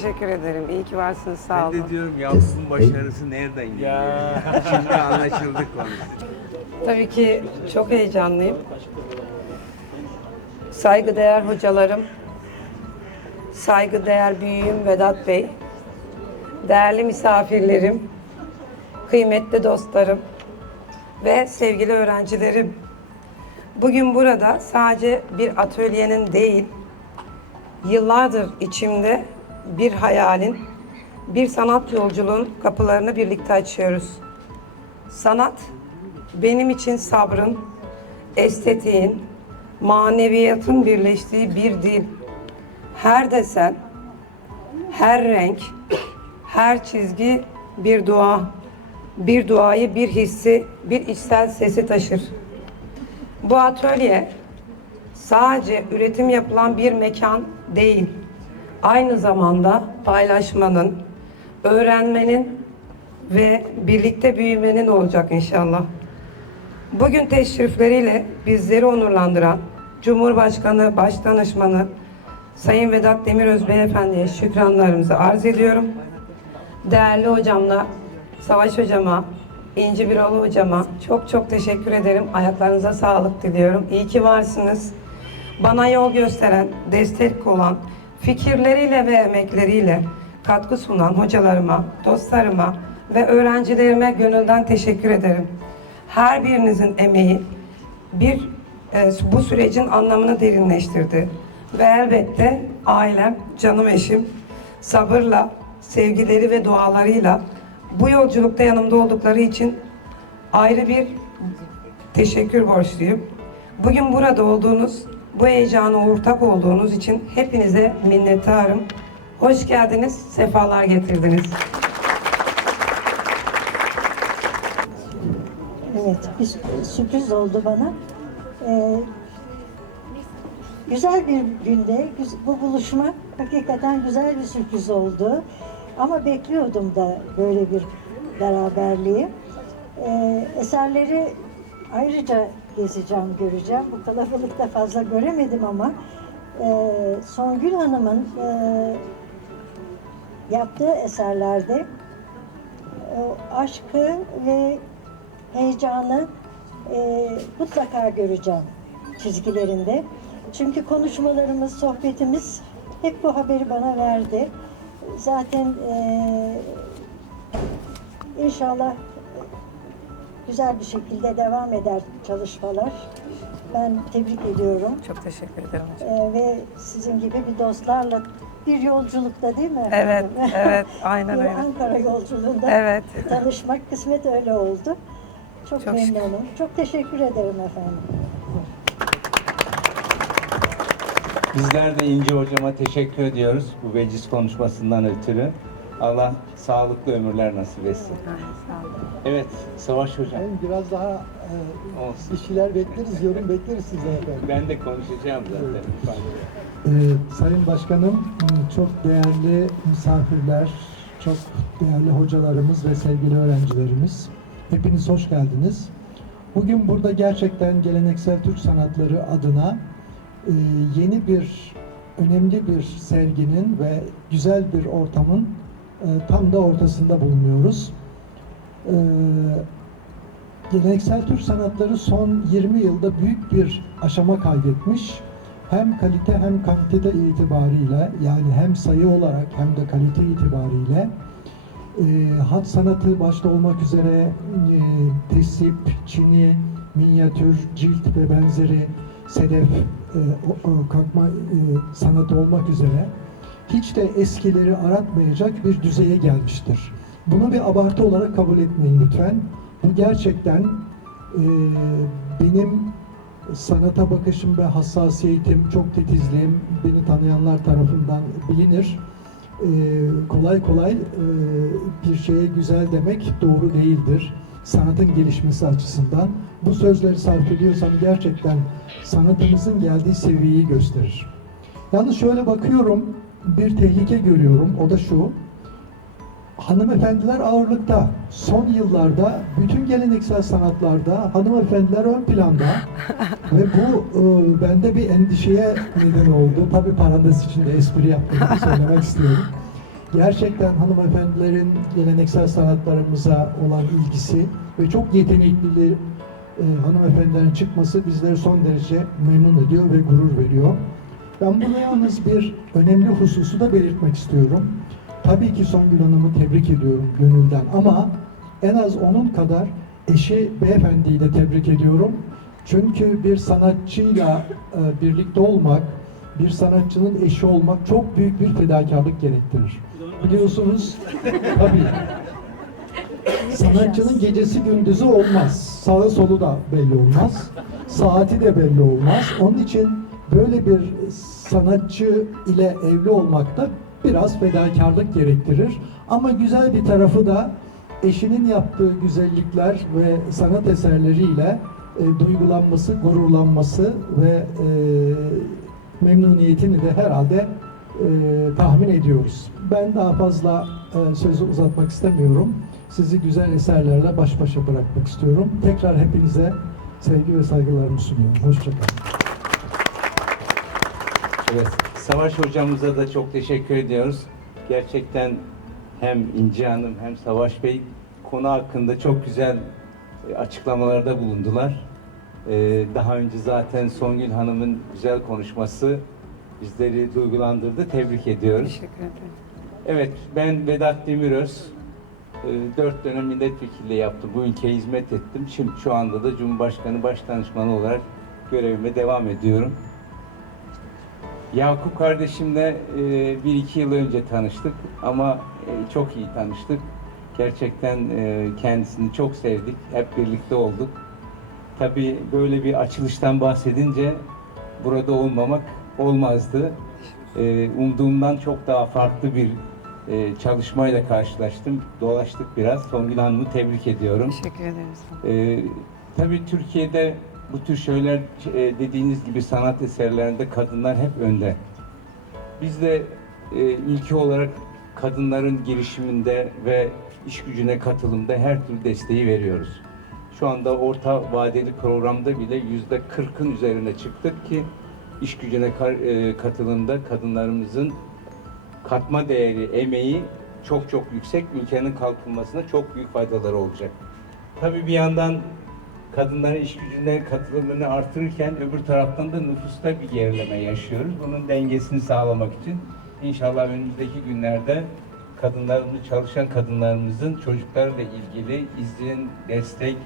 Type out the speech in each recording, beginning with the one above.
teşekkür ederim. İyi ki varsınız. Sağ Ben olun. de diyorum Yavuz'un başarısı nereden geliyor? Şimdi anlaşıldık konu. Tabii ki çok heyecanlıyım. Saygıdeğer hocalarım, saygıdeğer büyüğüm Vedat Bey, değerli misafirlerim, kıymetli dostlarım ve sevgili öğrencilerim. Bugün burada sadece bir atölyenin değil, yıllardır içimde bir hayalin, bir sanat yolculuğun kapılarını birlikte açıyoruz. Sanat benim için sabrın, estetiğin, maneviyatın birleştiği bir dil. Her desen, her renk, her çizgi bir dua. Bir duayı, bir hissi, bir içsel sesi taşır. Bu atölye sadece üretim yapılan bir mekan değil. Aynı zamanda paylaşmanın, öğrenmenin ve birlikte büyümenin olacak inşallah. Bugün teşrifleriyle bizleri onurlandıran Cumhurbaşkanı Başdanışmanı Sayın Vedat Demiröz Beyefendi'ye şükranlarımızı arz ediyorum. Değerli hocamla, Savaş hocama, İnci Birolu hocama çok çok teşekkür ederim. Ayaklarınıza sağlık diliyorum. İyi ki varsınız. Bana yol gösteren, destek olan, fikirleriyle ve emekleriyle katkı sunan hocalarıma, dostlarıma ve öğrencilerime gönülden teşekkür ederim. Her birinizin emeği bir e, bu sürecin anlamını derinleştirdi. Ve elbette ailem, canım eşim sabırla, sevgileri ve dualarıyla bu yolculukta yanımda oldukları için ayrı bir teşekkür borçluyum. Bugün burada olduğunuz, bu heyecana ortak olduğunuz için hepinize minnettarım. Hoş geldiniz, sefalar getirdiniz. Evet, bir sü- sürpriz oldu bana. Ee, güzel bir günde bu buluşma hakikaten güzel bir sürpriz oldu. Ama bekliyordum da böyle bir beraberliği. Ee, eserleri ayrıca gezeceğim, göreceğim. Bu kalabalıkta fazla göremedim ama e, Songül Hanım'ın e, yaptığı eserlerde o aşkı ve heyecanı e, mutlaka göreceğim çizgilerinde. Çünkü konuşmalarımız, sohbetimiz hep bu haberi bana verdi. Zaten e, inşallah güzel bir şekilde devam eder çalışmalar. Ben tebrik ediyorum. Çok teşekkür ederim hocam. E, ve sizin gibi bir dostlarla bir yolculukta değil mi? Evet, efendim? evet, aynen bir öyle. Ankara yolculuğunda Evet. tanışmak kısmet öyle oldu. Çok, Çok şükür. memnunum. Çok teşekkür ederim efendim. Bizler de İnci Hocama teşekkür ediyoruz bu veciz konuşmasından ötürü. Allah sağlıklı ömürler nasip etsin. Evet, Savaş Hocam. Sayın biraz daha e, Olsun. bir şeyler bekleriz, yorum bekleriz sizden efendim. Ben de konuşacağım zaten. Ee, Sayın Başkanım, çok değerli misafirler, çok değerli hocalarımız ve sevgili öğrencilerimiz. Hepiniz hoş geldiniz. Bugün burada gerçekten geleneksel Türk sanatları adına e, yeni bir, önemli bir serginin ve güzel bir ortamın e, tam da ortasında bulunuyoruz. Ee, geleneksel Türk sanatları son 20 yılda büyük bir aşama kaydetmiş. Hem kalite hem kantite itibariyle yani hem sayı olarak hem de kalite itibariyle e, hat sanatı başta olmak üzere e, tesip, çini, minyatür, cilt ve benzeri sedef, kalkma sanatı olmak üzere hiç de eskileri aratmayacak bir düzeye gelmiştir. Bunu bir abartı olarak kabul etmeyin lütfen. Bu gerçekten e, benim sanata bakışım ve hassasiyetim, çok titizliğim beni tanıyanlar tarafından bilinir. E, kolay kolay e, bir şeye güzel demek doğru değildir. Sanatın gelişmesi açısından. Bu sözleri sarf ediyorsam gerçekten sanatımızın geldiği seviyeyi gösterir. Yalnız şöyle bakıyorum, bir tehlike görüyorum. O da şu. Hanımefendiler ağırlıkta. Son yıllarda bütün geleneksel sanatlarda hanımefendiler ön planda ve bu e, bende bir endişeye neden oldu. Tabii parantez içinde espri yaptığımı söylemek istiyorum. Gerçekten hanımefendilerin geleneksel sanatlarımıza olan ilgisi ve çok yetenekli e, hanımefendilerin çıkması bizleri son derece memnun ediyor ve gurur veriyor. Ben burada yalnız bir önemli hususu da belirtmek istiyorum. Tabii ki Songül Hanım'ı tebrik ediyorum gönülden ama en az onun kadar eşi beyefendiyi de tebrik ediyorum. Çünkü bir sanatçıyla e, birlikte olmak, bir sanatçının eşi olmak çok büyük bir fedakarlık gerektirir. Biliyorsunuz tabii sanatçının gecesi gündüzü olmaz. Sağı solu da belli olmaz. Saati de belli olmaz. Onun için böyle bir sanatçı ile evli olmak da biraz fedakarlık gerektirir. Ama güzel bir tarafı da eşinin yaptığı güzellikler ve sanat eserleriyle e, duygulanması, gururlanması ve e, memnuniyetini de herhalde e, tahmin ediyoruz. Ben daha fazla e, sözü uzatmak istemiyorum. Sizi güzel eserlerle baş başa bırakmak istiyorum. Tekrar hepinize sevgi ve saygılarımı sunuyorum. Hoşçakalın. Evet, Savaş hocamıza da çok teşekkür ediyoruz. Gerçekten hem İnci Hanım hem Savaş Bey konu hakkında çok güzel e, açıklamalarda bulundular. Ee, Daha önce zaten Songül Hanım'ın güzel konuşması bizleri duygulandırdı. Tebrik ediyoruz. Teşekkür ederim. Evet, ben Vedat Demiröz. Ee, Dört dönem milletvekilliği yaptım. Bu ülkeye hizmet ettim. Şimdi şu anda da Cumhurbaşkanı Başdanışmanı olarak görevime devam ediyorum. Yakup kardeşimle e, bir iki yıl önce tanıştık ama e, çok iyi tanıştık. Gerçekten e, kendisini çok sevdik. Hep birlikte olduk. Tabii böyle bir açılıştan bahsedince burada olmamak olmazdı. E, umduğumdan çok daha farklı bir e, çalışmayla karşılaştım. Dolaştık biraz. Songül Hanım'ı tebrik ediyorum. Teşekkür ederiz. Ee, tabii Türkiye'de bu tür şeyler e, dediğiniz gibi sanat eserlerinde kadınlar hep önde. Biz de e, ülke olarak kadınların girişiminde ve iş gücüne katılımda her türlü desteği veriyoruz. Şu anda orta vadeli programda bile yüzde kırkın üzerine çıktık ki iş gücüne e, katılımda kadınlarımızın katma değeri, emeği çok çok yüksek. Ülkenin kalkınmasına çok büyük faydaları olacak. Tabii bir yandan kadınların iş gücüne katılımını artırırken öbür taraftan da nüfusta bir gerileme yaşıyoruz. Bunun dengesini sağlamak için inşallah önümüzdeki günlerde kadınlarımız, çalışan kadınlarımızın çocuklarla ilgili izin, destek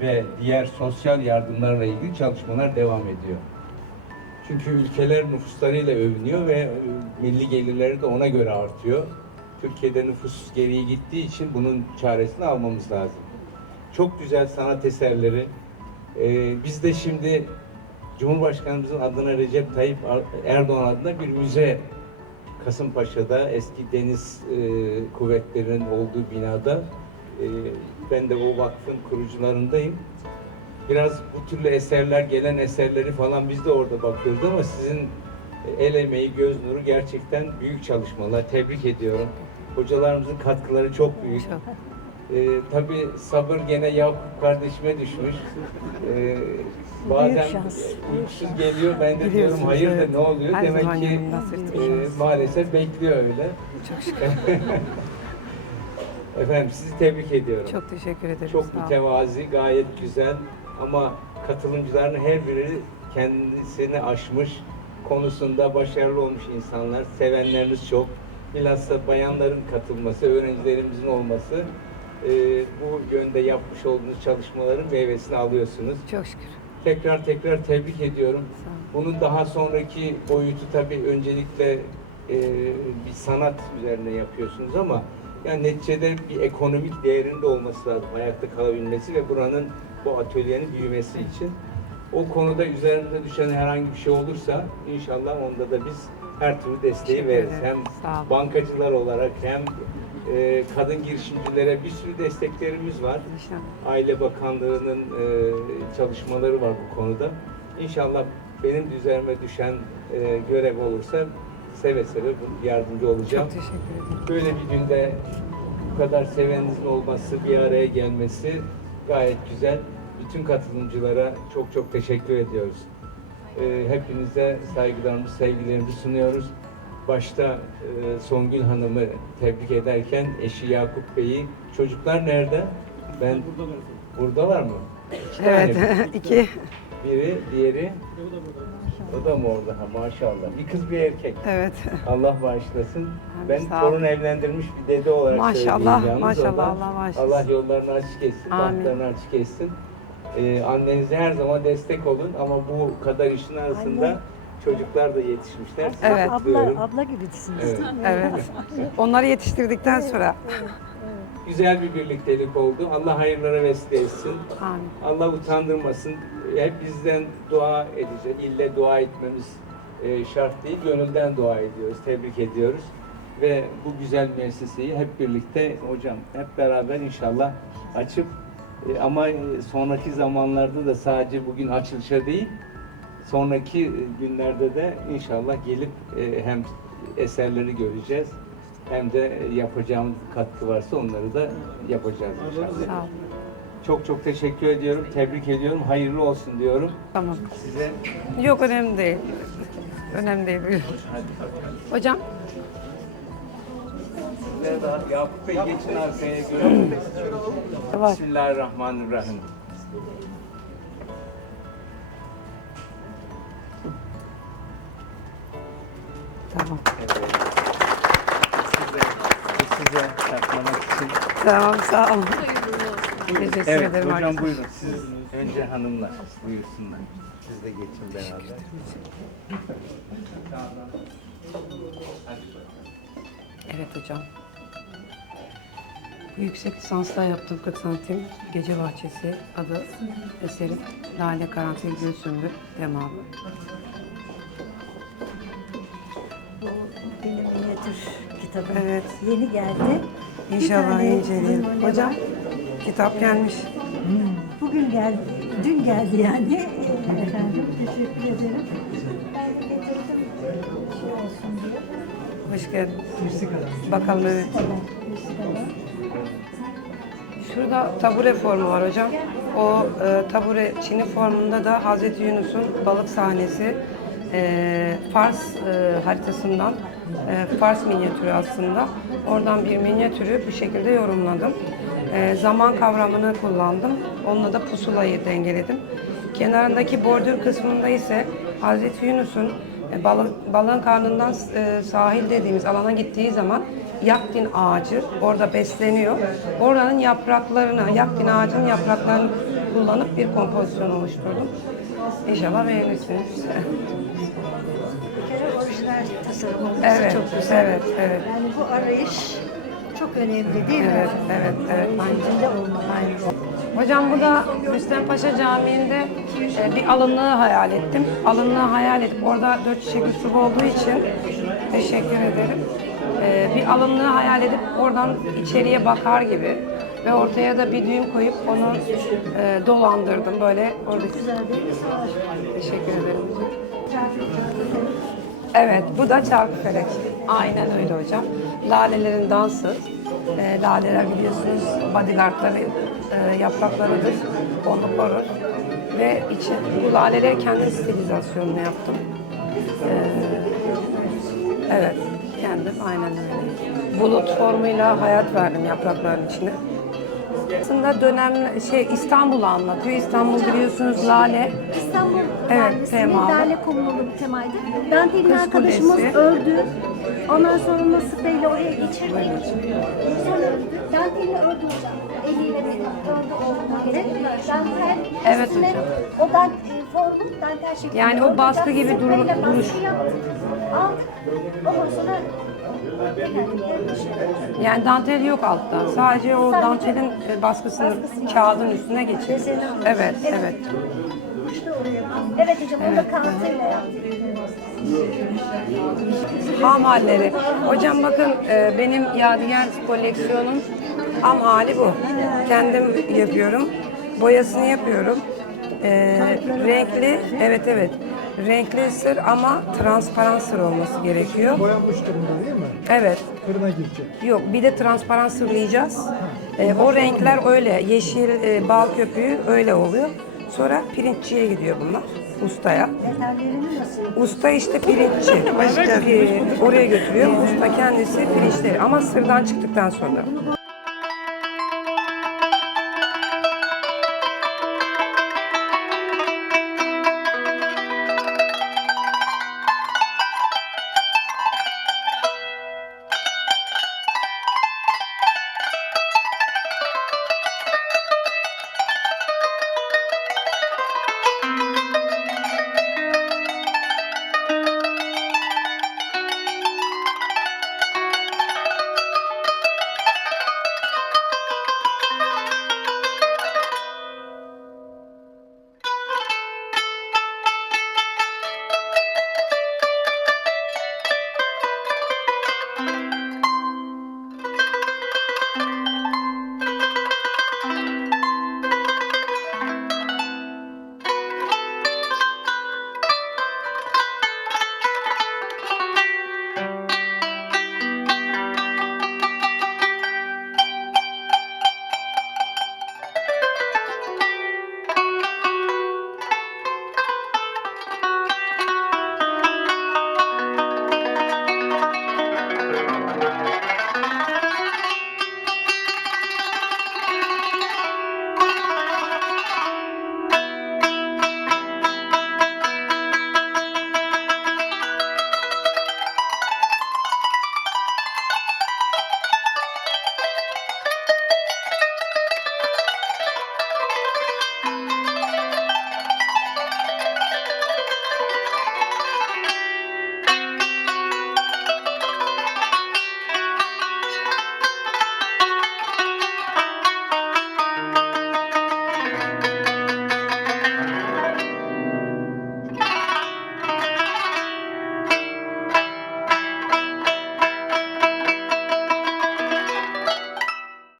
ve diğer sosyal yardımlarla ilgili çalışmalar devam ediyor. Çünkü ülkeler nüfuslarıyla övünüyor ve e, milli gelirleri de ona göre artıyor. Türkiye'de nüfus geriye gittiği için bunun çaresini almamız lazım. Çok güzel sanat eserleri. Ee, biz de şimdi Cumhurbaşkanımızın adına Recep Tayyip Erdoğan adına bir müze Kasımpaşa'da eski deniz e, kuvvetlerinin olduğu binada e, ben de o vakfın kurucularındayım. Biraz bu türlü eserler, gelen eserleri falan biz de orada bakıyoruz ama sizin el emeği, göz nuru gerçekten büyük çalışmalar. Tebrik ediyorum. Hocalarımızın katkıları çok büyük. Çok. Ee, tabii sabır gene Yakup kardeşime düşmüş. Ee, bazen şans, e, uykusuz geliyor. Ben de diyorum Biliyorsunuz, hayırdır evet. ne oluyor? Her Demek ki yanımda sırtım. e, maalesef bekliyor öyle. Çok şükür. Efendim sizi tebrik ediyorum. Çok teşekkür ederim. Çok Sağ olun. mütevazi, gayet güzel ama katılımcıların her biri kendisini aşmış, konusunda başarılı olmuş insanlar, sevenleriniz çok. Bilhassa bayanların katılması, öğrencilerimizin olması, e, bu yönde yapmış olduğunuz çalışmaların meyvesini alıyorsunuz. Çok şükür. Tekrar tekrar tebrik ediyorum. Bunun daha sonraki boyutu tabii öncelikle e, bir sanat üzerine yapıyorsunuz ama yani neticede bir ekonomik değerinde olması lazım ayakta kalabilmesi ve buranın bu atölyenin büyümesi için. O konuda üzerimize düşen herhangi bir şey olursa inşallah onda da biz her türlü desteği Teşekkür veririz. ederim. Hem olun. bankacılar olarak hem e, kadın girişimcilere bir sürü desteklerimiz var. İnşallah. Aile Bakanlığı'nın e, çalışmaları var bu konuda. İnşallah benim de üzerime düşen e, görev olursa seve seve bu- yardımcı olacağım. Çok teşekkür ederim. Böyle bir günde bu kadar seveninizin olması, bir araya gelmesi gayet güzel. Bütün katılımcılara çok çok teşekkür ediyoruz. Ee, hepinize saygılarımızı, sevgilerimizi sunuyoruz. Başta e, Songül Hanım'ı tebrik ederken eşi Yakup Bey'i, çocuklar nerede? Ben buradalar mı? İki tane Evet, mi? iki. Biri, diğeri. O da mı orada? Ha, maşallah. Bir kız bir erkek. Evet. Allah bağışlasın. Ben sağ ol. torun evlendirmiş bir dede olarak Maşallah, söyleyeyim yalnız. maşallah, Allah bağışlasın. Allah yollarını açık etsin, bahtlarını açık etsin. Ee, annenize her zaman destek olun ama bu kadar işin arasında Anne. çocuklar da yetişmişler. Sizi Evet. kutluyorum. Abla, abla gibisiniz Evet. değil mi? Evet. Onları yetiştirdikten sonra. Güzel bir birliktelik oldu. Allah hayırlara vesile etsin. Amin. Allah utandırmasın. Hep bizden dua edeceğiz. İlle dua etmemiz e, şart değil. Gönülden dua ediyoruz. Tebrik ediyoruz. Ve bu güzel müesseseyi hep birlikte hocam hep beraber inşallah açıp e, ama e, sonraki zamanlarda da sadece bugün açılışa değil sonraki e, günlerde de inşallah gelip e, hem eserleri göreceğiz hem de yapacağımız katkı varsa onları da yapacağız inşallah. Sağ. Çok çok teşekkür ediyorum. Tebrik ediyorum. Hayırlı olsun diyorum. Tamam. Size Yok önemli değil. Önemli değil. Hocam. Size daha Yakup Bey geçin arkaya görelim. Var. Bismillahirrahmanirrahim. Tamam. Evet. Size, size saklamak için. Tamam sağ ol. Teşekkür Evet ederim hocam arkadaşlar. buyurun. Siz önce hanımlar buyursunlar. Siz de geçin beraber. Evet hocam. Yüksek lisansla yaptım 40 santim. Gece Bahçesi adı eserim. Lale Karanfil Gül Sümbül Temalı. Bu benim minyatür kitabım. Evet. Yeni geldi. İnşallah inceleyelim. Hocam var. kitap gelmiş. Bugün geldi, dün geldi yani. Efendim, teşekkür ederim. Ben getirdim, şey olsun diye. Hoş geldin. Bakalım evet. Müslüman'a. Şurada tabure formu var hocam. O e, tabure Çin'i formunda da Hazreti Yunus'un balık sahnesi e, Fars e, haritasından e, Fars minyatürü aslında. Oradan bir minyatürü bu şekilde yorumladım. E, zaman kavramını kullandım. Onunla da pusulayı dengeledim. Kenarındaki bordür kısmında ise Hazreti Yunus'un e, balık, balığın karnından e, sahil dediğimiz alana gittiği zaman yaktin ağacı orada besleniyor. Oranın yapraklarını, yaktin ağacının yapraklarını kullanıp bir kompozisyon oluşturdum. İnşallah beğenirsiniz. Bir kere orijinal tasarım olması evet, çok güzel. evet, evet. Yani bu arayış çok önemli değil mi? Evet, evet, evet. İçinde olmalı. Hocam bu da Rüstem Paşa Camii'nde e, bir alınlığı hayal ettim. Alınlığı hayal edip orada dört çiçek üslubu olduğu için teşekkür ederim. E, bir alınlığı hayal edip oradan içeriye bakar gibi ve ortaya da bir düğüm koyup onu e, dolandırdım böyle orada. Teşekkür ederim. Evet, bu da çarkıfelek. Aynen öyle hocam. Lalelerin dansı. E, laleler biliyorsunuz bodyguardları, e, yapraklarıdır. Onu korur. Ve içi, bu laleleri kendi stilizasyonunu yaptım. E, evet, kendim aynen öyle. Bulut formuyla hayat verdim yaprakların içine. Aslında dönem şey İstanbul'u anlatıyor. İstanbul biliyorsunuz lale. İstanbul Evet, temalı. Lale Kumrulu bir temaydı. Dantel'in Kız arkadaşımız Kulesi. ördü. Ondan sonra Nasip Bey'le oraya geçirdik. Sonra ördü. Dantel'i ördü hocam. Evet üstüne hocam. O dantel şeklinde. Yani o baskı gibi Nasip duru- Bey'le baskı duruş. Aldık. Ondan sonra Yani dantel yok altta. Sadece o dantelin e, baskısını kağıdın üstüne geçir. Evet, evet. Evet hocam da kağıtıyla yaptık. Ham halleri. Hocam bakın e, benim yadigar koleksiyonum ham hali bu. Kendim yapıyorum. Boyasını yapıyorum. E, renkli, evet evet. Renkli sır ama transparan sır olması gerekiyor. Boyanmış durumda değil mi? Evet. Fırına girecek. Yok bir de transparan sırlayacağız. Ee, o renkler öyle. Yeşil, e, bal köpüğü öyle oluyor. Sonra pirinççiye gidiyor bunlar. Ustaya. Usta işte pirinççi. Ee, oraya götürüyor. Usta kendisi pirinçleri ama sırdan çıktıktan sonra.